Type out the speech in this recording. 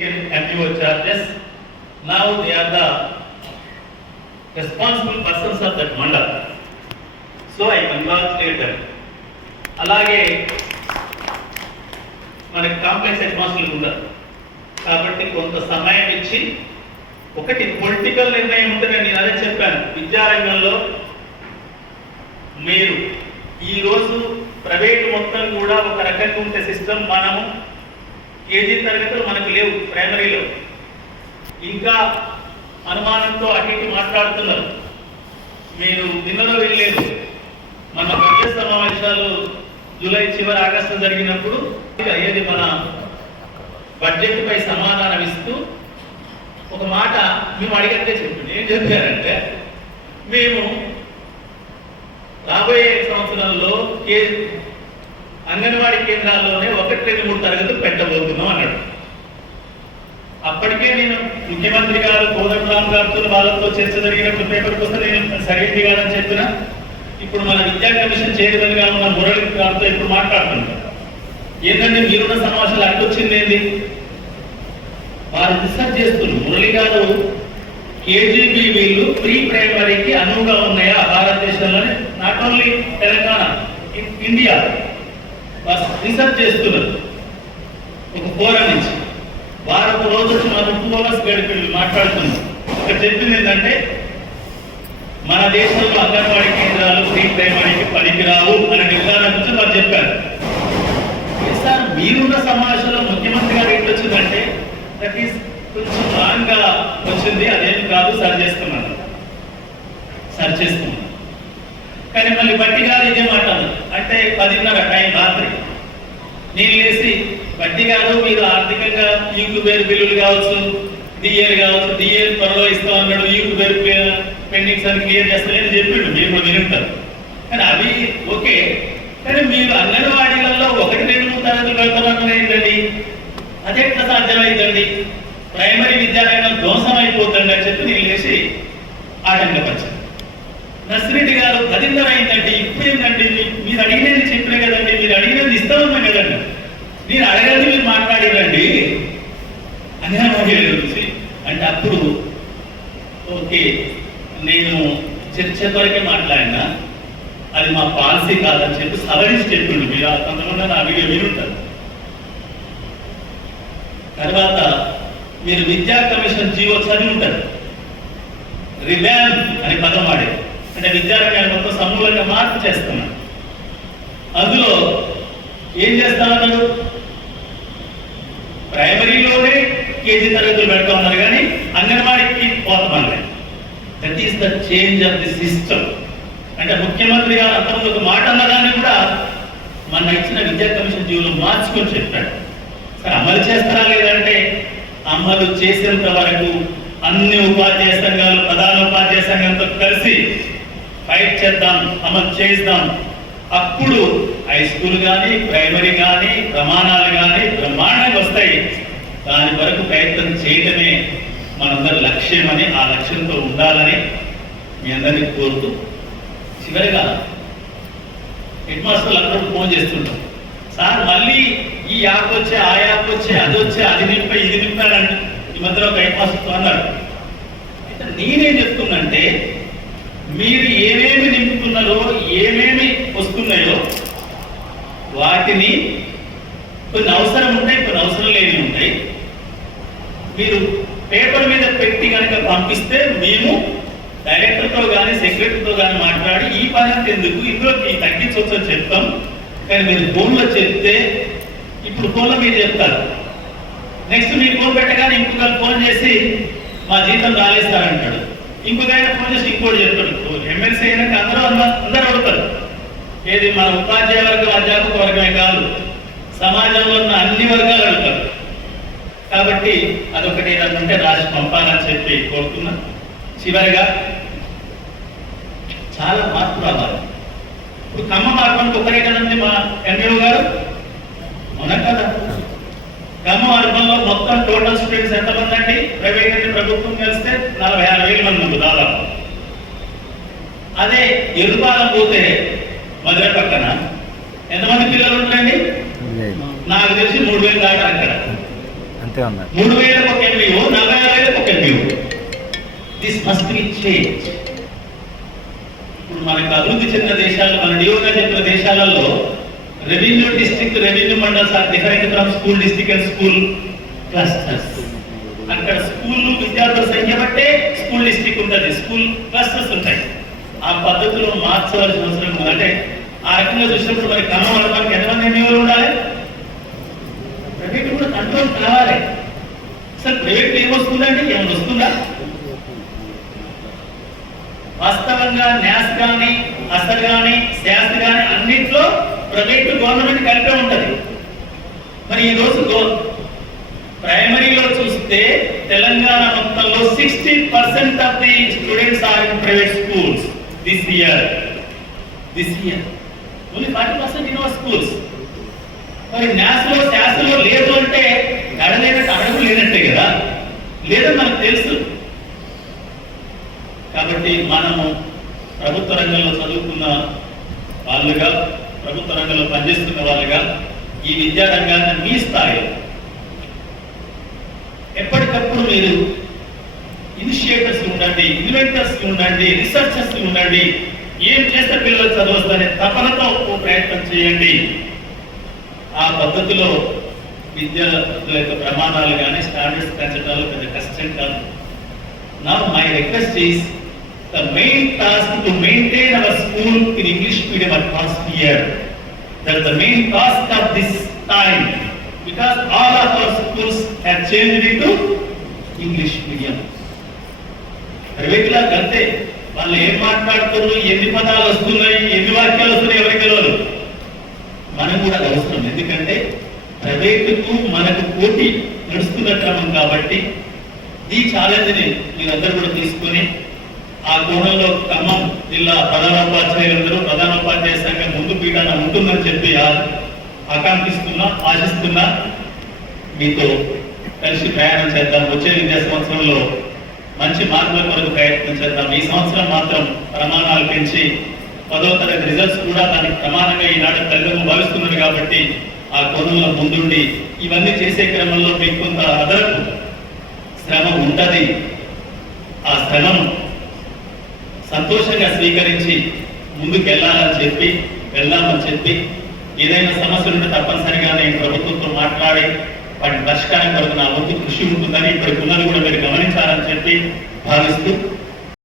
MPO charges. Now they are the responsible persons of that mandal. So I congratulate them. అలాగే మనకి complex head ఉండదు కాబట్టి కొంత సమయం ఇచ్చి ఒకటి పొలిటికల్ నిర్ణయం ఉంటుందని నేను అదే చెప్పాను విద్యారంగంలో మీరు ఈరోజు ప్రైవేట్ మొత్తం కూడా ఒక రకంగా ఉండే సిస్టమ్ మనము కేజీ తరగతులు మనకు లేవు ప్రైమరీలో ఇంకా అనుమానంతో అటు ఇటు మాట్లాడుతున్నారు. మీరు నిన్నలో వెళ్ళలేదు మన బడ్జెట్ సమావేశాలు జూలై చివరి ఆగస్టు జరిగినప్పుడు అయ్యేది ఏది మన బడ్జెట్పై సమాధానం ఇస్తూ ఒక మాట మేము అడిగితే చెప్పింది ఏం చెప్పారంటే మేము రాబోయే సంవత్సరంలో కే అంగన్వాడీ కేంద్రాల్లోనే ఒకటి రెండు మూడు తరగతులు పెట్టబోతున్నాం అన్నాడు. అప్పటికే నేను ముఖ్యమంత్రి గారు కోదండరామ్ గారితో వాళ్ళతో చర్చ జరిగినప్పుడు పేపర్ కోసం నేను సరైంది కాదని చెప్పిన ఇప్పుడు మన విద్యా కమిషన్ చైర్మన్గా ఉన్న మురళి గారితో ఇప్పుడు మాట్లాడుతున్నాం ఏంటంటే మీరున్న సమావేశాలు అడ్డొచ్చింది ఏంది? వారు రీసెర్చ్ చేస్తున్నారు. మురళి గారు కేజీబీ వీళ్ళు ప్రీ ప్రైమరీకి అనువుగా ఉన్నాయా? భారతదేశంలోనే. Not only Telangana in India. Research చేస్తున్నారు. ఒక ఫోరం నుంచి. వారం రోజు వచ్చి మన ఉపవాస్ గడిపి మాట్లాడుతున్నాం. ఇక్కడ చెప్పింది ఏంటంటే మన దేశంలో అంగన్వాడీ కేంద్రాలు ఫ్రీ ప్రైమరీకి పనికిరావు అనే నిర్ధారణ గురించి వారు చెప్పారు. సార్ మీరున్న సమావేశంలో ముఖ్యమంత్రి గారు ఏంటి వచ్చిందంటే దట్ ఈస్ కొంచెం రాంగ్ వచ్చింది అదేం కాదు సరి చేస్తున్నాను. సరి చేస్తున్నాను. కానీ మళ్ళీ బట్టి గారు ఇదే మాట అంటే పదిన్నర టైం రాత్రి. నేను లేచి వడ్డీ కాదు మీరు ఆర్థికంగా ఈకు పేరు బిల్లులు కావచ్చు డిఏలు కావచ్చు డిఏలు త్వరలో ఇస్తాం అన్నాడు ఈకు పేరు పెండింగ్స్ అని క్లియర్ చేస్తానని చెప్పిండు. మీరు కూడా వినుంటారు. కానీ అవి ఓకే. కానీ మీరు అంగన్వాడీలలో ఒకటి రెండు తరగతులు పెడతామన్నది అదే అది ఎట్లా సాధ్యమైందండి ప్రైమరీ విద్యారంగం ధ్వంసం అయిపోతుంది అని చెప్పి నేను లేచి ఆటంకపరిచాను నర్సిరెడ్డి గారు పదిన్నర అయిందండి ఇప్పుడు ఏంటండి మీరు అడిగినది చెప్పిన కదండి మీరు అడిగినది ఇస్తామన్నా కదండి. మీరు అడగదు మీరు మాట్లాడిరండి అంగన్వాడీ గురించి. అంటే అప్పుడు ఓకే నేను చర్చ వరకే మాట్లాడినా అది మా పాలసీ కాదని చెప్పి సవరించి చెప్పిండు. మీరు కొంతమంది నా వీడియో వినుంటారు. తర్వాత మీరు విద్యా కమిషన్ జీవో చదివి ఉంటారు. రిబ్యాన్ అనే పదం వాడేది. అంటే విద్యారంగాన్ని మొత్తం సమూలంగా మార్పు చేస్తున్నాడు అందులో ఏం చేస్తామన్నారు? ప్రైమరీలోనే కేజీ తరగతులు పెడతా ఉన్నారు కానీ అంగన్వాడీకి పోతామన్నారు. That is the change of the system అంటే ముఖ్యమంత్రి గారు అంతకుముందు ఒక మాట అన్నదాన్ని కూడా మన ఇచ్చిన విద్యా కమిషన్ జీవులు మార్చుకొని చెప్పాడు సరే అమలు చేస్తారా లేదంటే అమలు చేసేంత వరకు అన్ని ఉపాధ్యాయ సంఘాలు ప్రధాన ఉపాధ్యాయ సంఘంతో కలిసి ఫైట్ చేద్దాం అమలు చేద్దాం అప్పుడు హై స్కూల్ కానీ ప్రైమరీ కానీ ప్రమాణాలు కానీ బ్రహ్మాండంగా వస్తాయి. దాని వరకు ప్రయత్నం చేయటమే మనందరి లక్ష్యం అని ఆ లక్ష్యంతో ఉండాలని మీ అందరినీ కోరుతూ చివరిగా హెడ్ మాస్టర్లు అందరూ ఫోన్ చేస్తుంటారు. సార్ మళ్ళీ ఈ యాప్ వచ్చే ఆ యాప్ వచ్చే అది వచ్చే అది నింపా ఇది నింపాడండి ఈ మధ్యలో ఒక హెడ్ మాస్టర్తో అన్నారు అయితే నేనేం చెప్తున్నంటే మీరు ఏమేమి నింపుతున్నారో ఏమేమి వస్తున్నాయో వాటిని కొన్ని అవసరం ఉంటాయి కొన్ని అవసరం లేని ఉంటాయి. మీరు పేపర్ మీద పెట్టి కనుక పంపిస్తే మేము డైరెక్టర్తో కానీ సెక్రటరీతో కానీ మాట్లాడి ఈ పని ఎందుకు ఇందులో ఈ తగ్గించవచ్చు చెప్తాం. కానీ మీరు ఫోన్లో చెప్తే ఇప్పుడు ఫోన్లో మీరు చెప్తారు. నెక్స్ట్ మీ ఫోన్ పెట్టగానే ఇంకొకరు ఫోన్ చేసి మా జీతం రాలేస్తారంటాడు. ఇంకొక ఆయన ఫోన్ చేసి ఇంకోటి చెప్తాడు. ఎమ్మెల్సీ అయినాక అందరూ అందరూ అడుగుతారు. ఏది మన ఉపాధ్యాయ వర్గం అధ్యాపక వర్గమే కాదు సమాజంలో ఉన్న అన్ని వర్గాలు అడుగుతారు. కాబట్టి అదొకటి ఏదంటే రాసి పంపాలని చెప్పి కోరుతున్నా. చివరిగా చాలా మార్పు రావాలి. ఇప్పుడు ఖమ్మం మార్పానికి ఒకరే కదండి మా ఎంఈఓ గారు? అవునా కదా. ఖమ్మం అర్బన్లో మొత్తం టోటల్ స్టూడెంట్స్ ఎంతమంది అండి? ప్రైవేట్ అంటే ప్రభుత్వం కలిస్తే నలభై ఆరు వేల మంది ఉంది దాదాపు. అదే ఎరుపాలం పోతే మధుర పక్కన ఎంతమంది పిల్లలు ఉంటారండి? లేదు నాకు తెలిసి మూడు వేలు దాటారు అక్కడ మూడు వేలకు ఒక ఎంబీఓ నలభై ఆరు వేలకు ఒక MBO this must be change ఇప్పుడు మనకు అభివృద్ధి చెందిన దేశాలు మన డియోగా చెప్పిన దేశాలలో revenue district revenue mandals are different from school district and school clusters అక్కడ స్కూల్ విద్యార్థుల సంఖ్య బట్టే స్కూల్ డిస్ట్రిక్ట్ ఉంటుంది. స్కూల్ క్లస్టర్స్ ఉంటాయి. ఆ పద్ధతిలో మార్చవలసిన అవసరం అంటే ఆ రకంగా చూసినప్పుడు మరి క్రమం మండపానికి ఎంతమంది ఎంబీఓలు ఉండాలి? ప్రైవేట్ కూడా కంట్రోల్ కావాలి. సార్ ప్రైవేట్ ఏమొస్తుందండి? ఏమైనా వస్తుందా వాస్తవంగా న్యాస్ కానీ అసలు కానీ శాస్త్ర ప్రైవేట్ గవర్నమెంట్ కలిపే ఉంటుంది. మరి ఈ రోజు ప్రైమరీలో చూస్తే తెలంగాణ మొత్తంలో sixty percent of the students are in private schools this year this year only forty percent in our schools మరి న్యాసలో శాస్త్రలో లేదు అంటే అడలేనట్టు అడగు లేనట్టే కదా? లేదని మనకు తెలుసు. కాబట్టి మనము ప్రభుత్వ రంగంలో చదువుకున్న వాళ్ళుగా ప్రభుత్వ రంగంలో పనిచేస్తున్న వాళ్ళుగా ఈ విద్యా రంగాన్ని మీ స్థాయిలో ఎప్పటికప్పుడు మీరు ఇనిషియేటర్స్ ఉండండి ఇన్వెంటర్స్ ఉండండి రీసెర్చర్స్ ఉండండి ఏం చేస్తే పిల్లలు చదవస్తారనే తపనతో ప్రయత్నం చేయండి. ఆ పద్ధతిలో విద్యార్థుల యొక్క ప్రమాణాలు కానీ స్టాండర్డ్స్ పెంచడంలో పెద్ద కష్టం కాదు. నా my request is the main task to maintain our school in English medium atmosphere that the main task of this time, because all of our schools have changed into English medium private అంతే. వాళ్ళు ఏం మాట్లాడుతున్నారు ఎన్ని పదాలు వస్తున్నాయి ఎన్ని వాక్యాలు వస్తున్నాయి ఎవరికి తెలియదు మనం కూడా అది అవసరం. ఎందుకంటే ప్రైవేటుకు మనకు పోటీ నడుస్తున్న క్రమం కాబట్టి ఈ ఛాలెంజ్ని మీరందరూ కూడా తీసుకొని ఆ కోణంలో క్రమం జిల్లా ప్రధానోపాధ్యాయులందరూ ప్రధానోపాధ్యాయ సంఘం ముందు పీఠాన ఉంటుందని చెప్పి ఆకాంక్షిస్తున్నా ఆశిస్తున్నా. మీతో కలిసి ప్రయాణం చేద్దాం. వచ్చే విద్యా సంవత్సరంలో మంచి మార్కుల కొరకు ప్రయత్నం చేద్దాం. ఈ సంవత్సరం మాత్రం ప్రమాణాలు పెంచి పదో తరగతి రిజల్ట్స్ కూడా దానికి ప్రమాణంగా ఈనాడు తల్లిదండ్రులు భావిస్తున్నారు కాబట్టి ఆ కోణంలో ముందుండి ఇవన్నీ చేసే క్రమంలో మీకు కొంత అదనపు శ్రమ ఉంటుంది. ఆ శ్రమను సంతోషంగా స్వీకరించి ముందుకు వెళ్ళాలని చెప్పి వెళ్దామని చెప్పి ఏదైనా సమస్యలు ఉంటే తప్పనిసరిగా నేను ప్రభుత్వంతో మాట్లాడి వాటి పరిష్కారం కొరకు నా వంతు కృషి ఉంటుందని ఇప్పటి ఉన్నది కూడా మీరు గమనించాలని చెప్పి భావిస్తూ